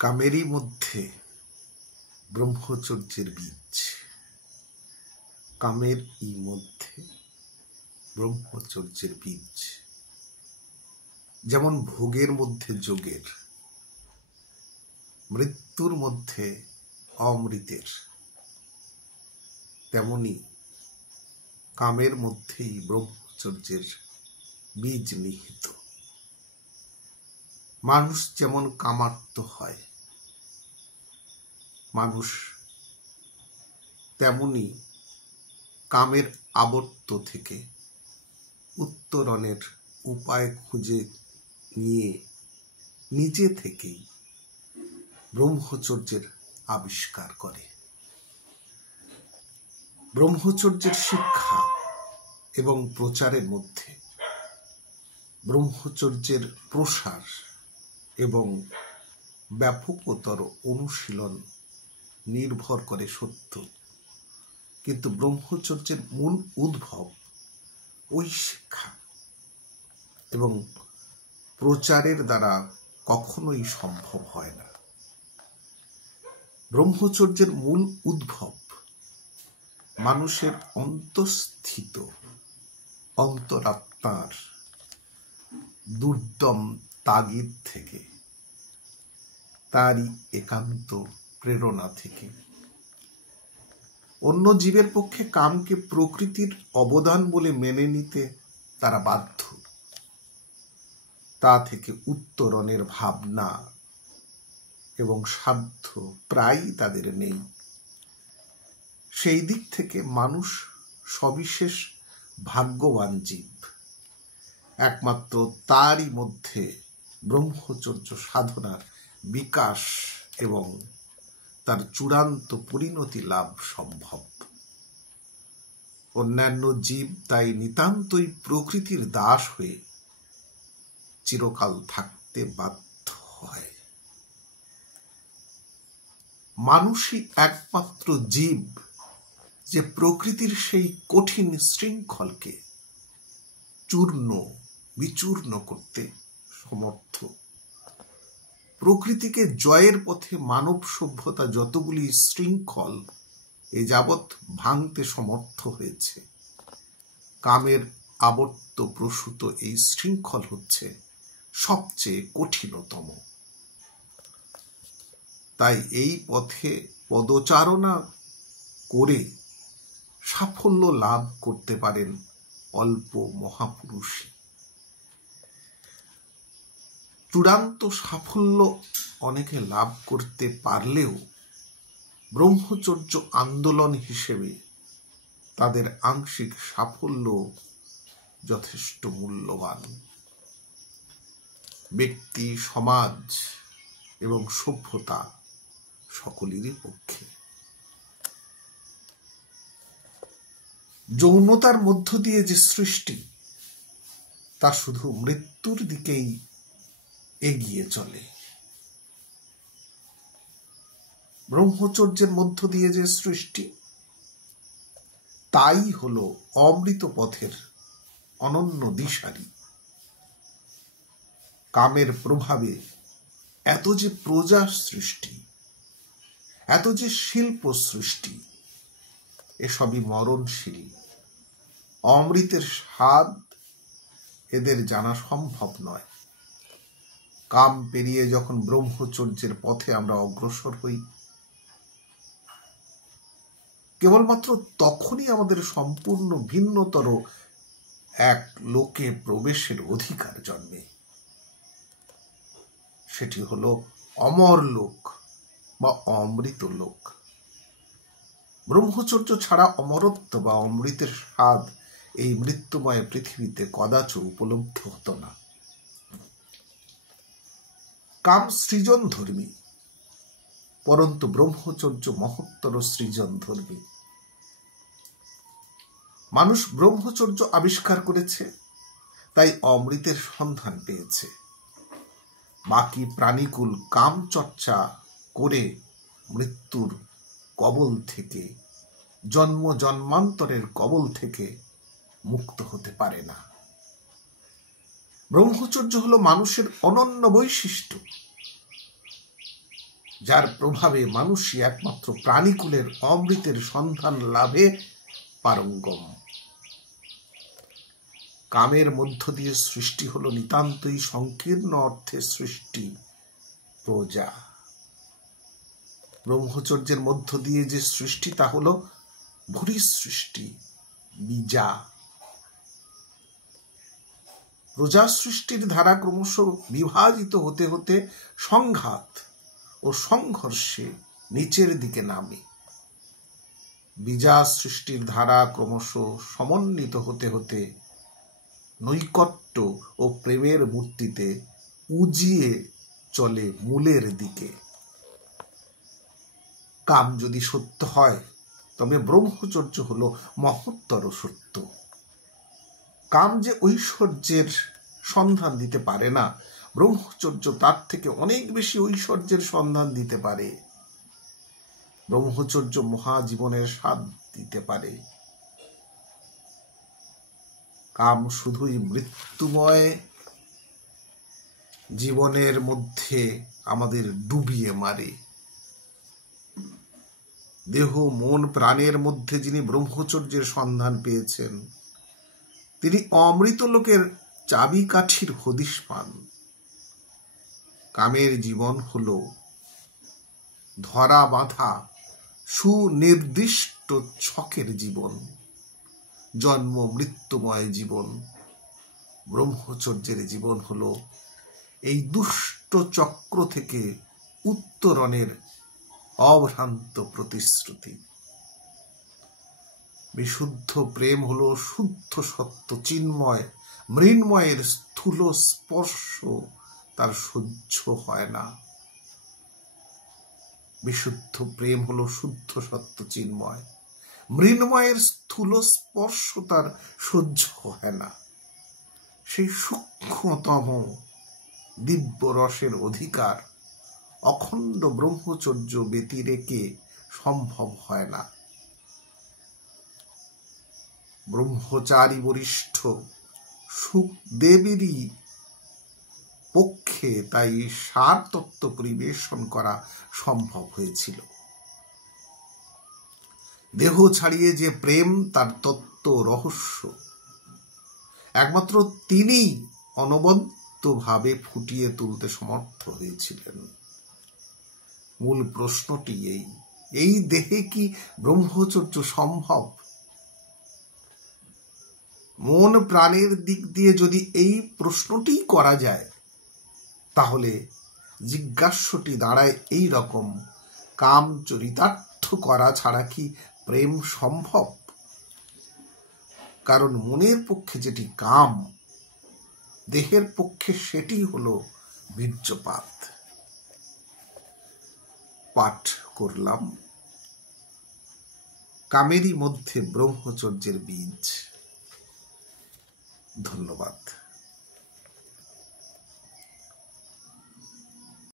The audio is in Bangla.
কামেরই মধ্যে ব্রহ্মচর্যের বীজ। কামের মধ্যে ব্রহ্মচর্যের বীজ। যেমন ভোগের মধ্যে যোগের, মৃত্যুর মধ্যে অমৃতের, তেমনি কামের মধ্যেই ব্রহ্মচর্যের বীজ নিহিত। মানুষ যেমন কামার্ত হয়, মানুষ তেমনি কামের আবর্ত থেকে উত্তরণের উপায় খুঁজে নিয়ে নিজে থেকেই ব্রহ্মচর্যের আবিষ্কার করে। ব্রহ্মচর্যের শিক্ষা এবং প্রচারের মধ্যে ব্রহ্মচর্যের প্রসার এবং ব্যাপকতর অনুশীলন নির্ভর করে সত্য, কিন্তু ব্রহ্মচর্যের মূল উদ্ভব ওই শিক্ষা এবং প্রচারের দ্বারা কখনোই সম্ভব হয় না। ব্রহ্মচর্যের মূল উদ্ভব মানুষের অন্তঃস্থিত অন্তরাত্মার দুর্দম তাগিদ থেকে, তারই একান্ত প্রেরণা থেকে। অন্য জীবের পক্ষে কামকে প্রকৃতির অবদান বলে মেনে নিতে তারা বাধ্য। তা থেকে উত্তরণের ভাবনা এবং সাধ্য প্রায়ই তাদের নেই। সেই দিক থেকে মানুষ সবিশেষ ভাগ্যবান জীব। একমাত্র তারই মধ্যে ব্রহ্মচর্য সাধনার বিকাশ এবং তার চূড়ান্ত পরিণতি লাভ সম্ভব। অন্যান্য জীব তাই নিতান্তই প্রকৃতির দাস হয়ে চিরকাল থাকতে বাধ্য হয়। মানুষই একমাত্র জীব যে প্রকৃতির সেই কঠিন শৃঙ্খলকে চূর্ণ বিচূর্ণ করতে সমর্থ। প্রকৃতিকে জয়ের পথে মানব সভ্যতা যতগুলি শৃঙ্খল এ যাবৎ ভাঙতে সমর্থ হয়েছে, কামের আবর্ত প্রসূত এই শৃঙ্খল হচ্ছে সবচেয়ে কঠিনতম। তাই এই পথে পদচারণা করে সাফল্য লাভ করতে পারেন অল্প মহাপুরুষই। চূড়ান্ত সাফল্য অনেকে লাভ করতে পারলেও ব্রহ্মচর্য আন্দোলন হিসেবে তাদের আংশিক সাফল্য যথেষ্ট মূল্যবান। ব্যক্তি, সমাজ এবং সভ্যতা সকলেরই পক্ষে। যৌনতার মধ্য দিয়ে যে সৃষ্টি, তা শুধু মৃত্যুর দিকেই এগিয়ে চলে। ব্রহ্মচর্যের মধ্য দিয়ে যে সৃষ্টি, তাই হলো অমৃত পথের অনন্য দিশারি। কামের প্রভাবে এত যে প্রজা সৃষ্টি, এত যে শিল্প সৃষ্টি, এসবই মরণশীল। অমৃতের স্বাদ এদের জানা সম্ভব নয়। কাম পেরিয়ে যখন ব্রহ্মচর্যের পথে আমরা অগ্রসর হই, কেবলমাত্র তখনই আমাদের সম্পূর্ণ ভিন্নতর এক লোকে প্রবেশের অধিকার জন্মে। সেটি হলো অমর লোক বা অমৃত লোক। ব্রহ্মচর্য ছাড়া অমরত্ব বা অমৃতের স্বাদ এই মৃত্যুময় পৃথিবীতে কদাচ উপলব্ধ হতো না। কাম সৃজন ধর্মী, পরন্তু ব্রহ্মচর্য মহত্তর সৃজন ধর্মী। মানুষ ব্রহ্মচর্য আবিষ্কার করেছে, তাই অমৃতের সন্ধান পেয়েছে। বাকি প্রাণীকুল কাম চর্চা করে মৃত্যুর কবল থেকে, জন্ম জন্মান্তরের কবল থেকে মুক্ত হতে পারে না। ব্রহ্মচর্য হলো মানুষের অনন্য বৈশিষ্ট্য। যার প্রভাবে মানুষই একমাত্র প্রাণীকুলের অমৃতের সন্ধান লাভে পারঙ্গম। কামের মধ্য দিয়ে সৃষ্টি হলো নিতান্তই সংকীর্ণ অর্থে সৃষ্টি প্রজা। ব্রহ্মচর্যের মধ্য দিয়ে যে সৃষ্টি তা হলো ভূরি সৃষ্টি বীজা। প্রজা সৃষ্টির ধারা ক্রমশ বিভাজিত হতে হতে সংঘাত ও সংঘর্ষে নিচের দিকে নামে। বীজা সৃষ্টির ধারা ক্রমশ সমন্বিত হতে হতে নৈকট্য ও প্রেমের মূর্তিতে উজিয়ে চলে মূলের দিকে। কাম যদি সত্য হয় তবে ব্রহ্মচর্য হলো মহত্তর সত্য। কাম যে ঐশ্বর্যের সন্ধান দিতে পারে না, ব্রহ্মচর্য তার থেকে অনেক বেশি ঐশ্বর্যের সন্ধান দিতে পারে। ব্রহ্মচর্য মহাজীবনের স্বাদ দিতে পারে। কাম শুধুই মৃত্যুময় জীবনের মধ্যে আমাদের ডুবিয়ে মারে। দেহ মন প্রাণের মধ্যে যিনি ব্রহ্মচর্যের সন্ধান পেয়েছেন, তিনি অমৃত লোকের চাবিকাঠির হদিশ পান। কামের জীবন হল ধরা বাঁধা সুনির্দিষ্ট ছকের জীবন, জন্ম মৃত্যুময় জীবন। ব্রহ্মচর্যের জীবন হল এই দুষ্ট চক্র থেকে উত্তরণের অভ্রান্ত প্রতিশ্রুতি। বিশুদ্ধ প্রেম হল শুদ্ধ সত্য চিন্ময়। মৃন্ময়ের স্থূল স্পর্শ তার সহ্য হয় না। বিশুদ্ধ প্রেম হল শুদ্ধ সত্য চিন্ময়। মৃন্ময়ের স্থূল স্পর্শ তার সহ্য হয় না। সেই সূক্ষ্মতম দিব্য রসের অধিকার অখণ্ড ব্রহ্মচর্য ব্যতিরেকে সম্ভব হয় না। ব্রহ্মচারী বরিষ্ঠ সুখদেবেরই পক্ষে তাই সার তত্ত্ব পরিবেশন করা সম্ভব হয়েছিল। দেহ ছাড়িয়ে যে প্রেম, তার তত্ত্ব রহস্য একমাত্র তিনি অনবদ্যভাবে ফুটিয়ে তুলতে সমর্থ হয়েছিলেন। মূল প্রশ্নটি এই দেহে কি ব্রহ্মচর্য সম্ভব? মন প্রাণের দিক দিয়ে যদি এই প্রশ্নটি করা যায়, তাহলে জিজ্ঞাস্যটি দাঁড়ায় এই রকম: কাম চরিতার্থ করা ছাড়া কি প্রেম সম্ভব? কারণ মনের পক্ষে যেটি কাম, দেহের পক্ষে সেটি হলো বীর্যপাত। পাঠ করলাম কামেরই মধ্যে ব্রহ্মচর্যের বীজ। ধন্যবাদ।